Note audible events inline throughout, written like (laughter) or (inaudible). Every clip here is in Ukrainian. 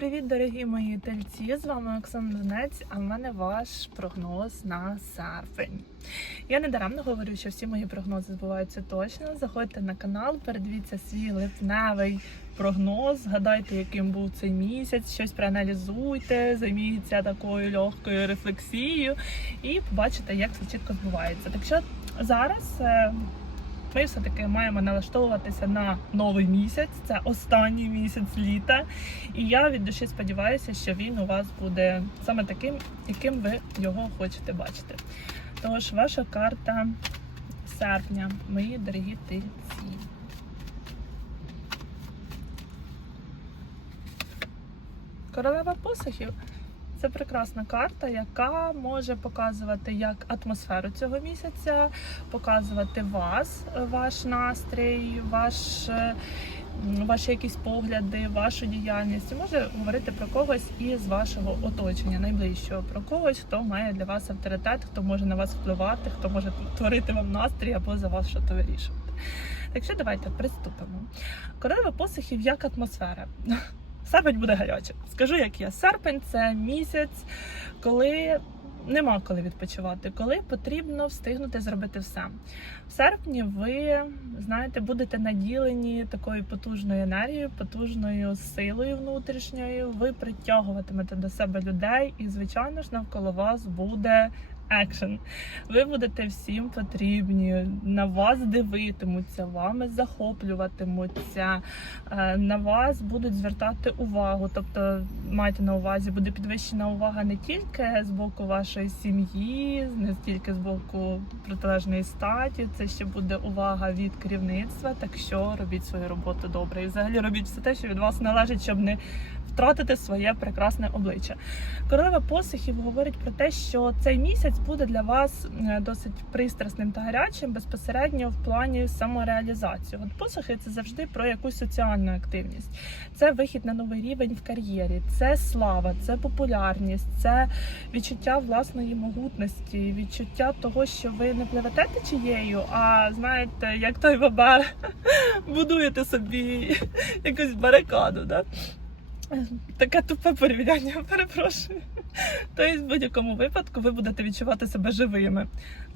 Привіт, дорогі мої тельці! З вами Оксана Донець, а в мене ваш прогноз на серпень. Я не даремно говорю, що всі мої прогнози збуваються точно. Заходьте на канал, передивіться свій липневий прогноз, згадайте, яким був цей місяць, щось проаналізуйте, займіться такою легкою рефлексією і побачите, як все чітко збувається. Так що зараз. Ми все-таки маємо налаштовуватися на новий місяць. Це останній місяць літа. І я від душі сподіваюся, що він у вас буде саме таким, яким ви його хочете бачити. Тож, ваша карта серпня, мої дорогі тельці. Королева посохів це прекрасна карта, яка може показувати як атмосферу цього місяця, показувати вас, ваш настрій, ваш, е, ваші якісь погляди, вашу діяльність. Може говорити про когось із вашого оточення, найближчого, про когось, хто має для вас авторитет, хто може на вас впливати, хто може творити вам настрій або за вас щось вирішувати. Так що давайте приступимо. Королева посохів як атмосфера. Серпень буде гаряче. Скажу, як є. Серпень це місяць, коли нема коли відпочивати, коли потрібно встигнути зробити все. В серпні ви знаєте, будете наділені такою потужною енергією, потужною силою внутрішньою. Ви притягуватимете до себе людей, і, звичайно ж, навколо вас буде. Екшен. Ви будете всім потрібні, на вас дивитимуться, вами захоплюватимуться, е, на вас будуть звертати увагу. Тобто, майте на увазі, буде підвищена увага не тільки з боку вашої сім'ї, не тільки з боку протилежної статі. Це ще буде увага від керівництва. Так що робіть свою роботу добре. І взагалі робіть все те, що від вас належить, щоб не втратити своє прекрасне обличчя. Королева посухів говорить про те, що цей місяць буде для вас е, досить пристрасним та гарячим безпосередньо в плані самореалізації. От посухи це завжди про якусь соціальну активність, це вихід на новий рівень в кар'єрі, це слава, це популярність, це відчуття власної могутності, відчуття того, що ви не пливете течією, а знаєте, як той бабар, (laughs) будуєте собі якусь барикаду. Да? Таке тупе порівняння, (laughs) перепрошую. Тобто, в будь-якому випадку ви будете відчувати себе живими.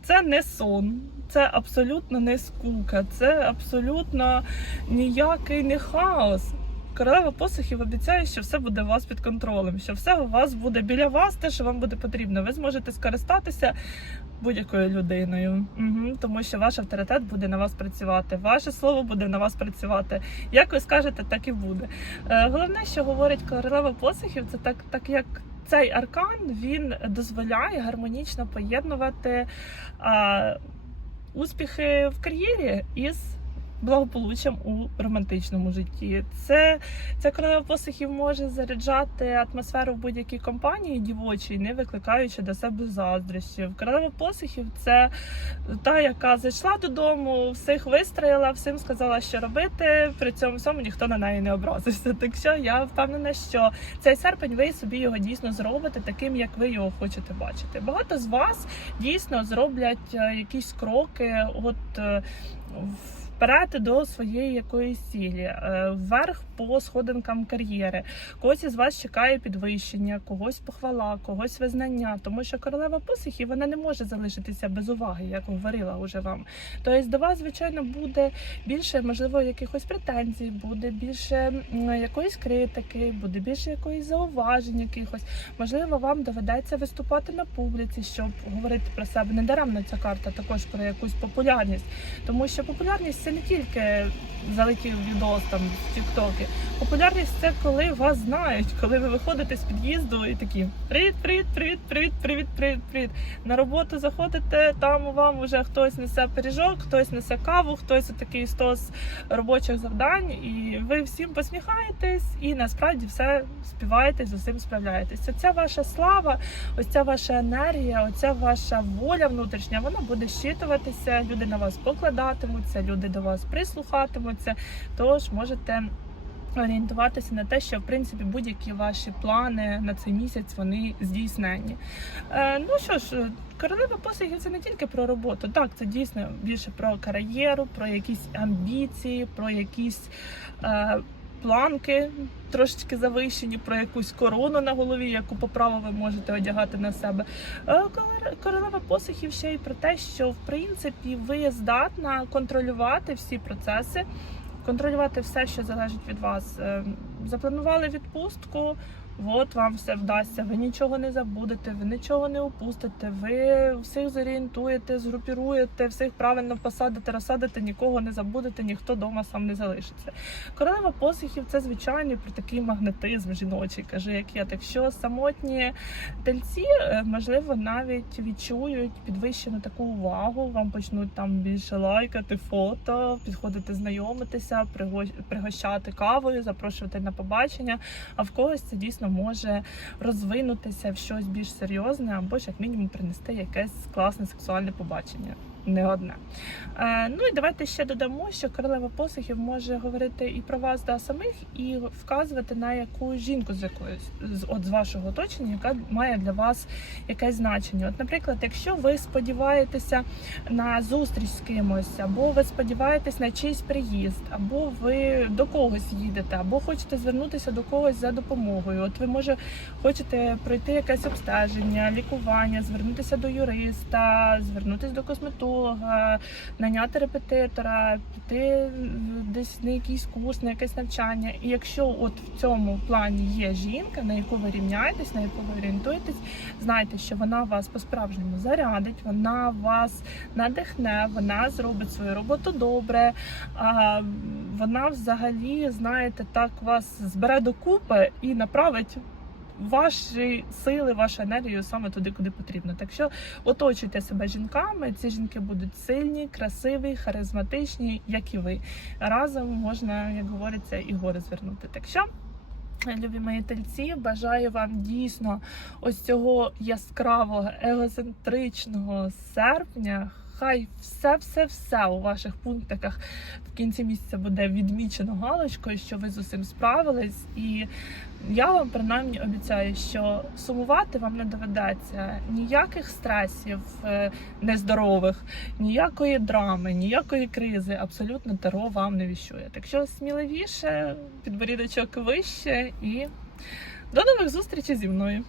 Це не сон, це абсолютно не скука, це абсолютно ніякий не хаос. Королева посухів обіцяє, що все буде у вас під контролем, що все у вас буде біля вас, те, що вам буде потрібно. Ви зможете скористатися будь-якою людиною, угу, тому що ваш авторитет буде на вас працювати, ваше слово буде на вас працювати. Як ви скажете, так і буде. Е, головне, що говорить королева посухів, це так, так як. Цей аркан він дозволяє гармонічно поєднувати успіхи в кар'єрі із благополуччям у романтичному житті. Це ця королева посухів може заряджати атмосферу в будь-якій компанії дівочій, не викликаючи до себе заздрощів. Королева посухів це та, яка зайшла додому, всіх вистроїла, всім сказала, що робити. При цьому всьому ніхто на неї не образився. (laughs) Так що я впевнена, що цей серпень ви собі його дійсно зробите таким, як ви його хочете бачити. Багато з вас дійсно зроблять е, якісь кроки, от е, в вперед до своєї якоїсь цілі, е, вверх по сходинкам кар'єри. Когось із вас чекає підвищення, когось похвала, когось визнання, тому що королева посухів вона не може залишитися без уваги, як говорила уже вам. Тобто до вас, звичайно, буде більше, можливо, якихось претензій, буде більше якоїсь критики, буде більше якоїсь зауважень, якихось. Можливо, вам доведеться виступати на публіці, щоб говорити про себе. Недаремно ця карта також про якусь популярність, тому що популярність це не тільки залетів відос там в Тіктокі. Популярність це коли вас знають, коли ви виходите з під'їзду і такі привіт, привіт, привіт, привіт, привіт, привіт, привіт. На роботу заходите, там вам вже хтось несе пиріжок, хтось несе каву, хтось такий стос робочих завдань, і ви всім посміхаєтесь, і насправді все співаєте, з усім справляєтесь. Оця ваша слава, ось ця ваша енергія, оця ваша воля внутрішня, вона буде щитуватися, люди на вас покладатимуться, люди до вас прислухатимуться. Тож можете орієнтуватися на те, що в принципі будь-які ваші плани на цей місяць вони здійснені. Е, ну що ж, королева посягів це не тільки про роботу. Так, це дійсно більше про кар'єру, про якісь амбіції, про якісь. Е, планки трошечки завищені, про якусь корону на голові, яку по праву ви можете одягати на себе. Е, короле- Королева посухів ще й про те, що в принципі ви здатна контролювати всі процеси, контролювати все, що залежить від вас. Запланували відпустку. От вам все вдасться, ви нічого не забудете, ви нічого не упустите, ви всіх зорієнтуєте, згрупіруєте, всіх правильно посадите, розсадите, нікого не забудете, ніхто вдома сам не залишиться. Королева посухів це звичайний про такий магнетизм жіночий, каже, як я. Так що самотні тельці, е, можливо, навіть відчують підвищену таку увагу. Вам почнуть там більше лайкати фото, підходити знайомитися, пригощати кавою, запрошувати на побачення. А в когось це дійсно може розвинутися в щось більш серйозне, або ж як мінімум принести якесь класне сексуальне побачення. Не одне. Е, ну і давайте ще додамо, що королева посухів може говорити і про вас да, самих, і вказувати на яку жінку з якоїсь з от з вашого оточення, яка має для вас якесь значення. От, наприклад, якщо ви сподіваєтеся на зустріч з кимось, або ви сподіваєтесь на чийсь приїзд, або ви до когось їдете, або хочете звернутися до когось за допомогою. От ви може хочете пройти якесь обстеження, лікування, звернутися до юриста, звернутися до косметолога, наняти репетитора, піти десь на якийсь курс, на якесь навчання. І якщо от в цьому плані є жінка, на яку ви рівняєтесь, на яку ви орієнтуєтесь, знайте, що вона вас по-справжньому зарядить, вона вас надихне, вона зробить свою роботу добре. Вона взагалі, знаєте, так вас збере докупи і направить. Ваші сили, вашу енергію саме туди, куди потрібно. Так що оточуйте себе жінками. Ці жінки будуть сильні, красиві, харизматичні, як і ви. Разом можна, як говориться, і гори звернути. Так що. Любі мої тельці, бажаю вам дійсно ось цього яскравого, егоцентричного серпня. Хай все-все-все у ваших пунктиках в кінці місяця буде відмічено галочкою, що ви з усім справились. І я вам принаймні обіцяю, що сумувати вам не доведеться ніяких стресів е, нездорових, ніякої драми, ніякої кризи. Абсолютно таро вам не віщує. Так що сміливіше, підборідочок вище і до нових зустрічей зі мною.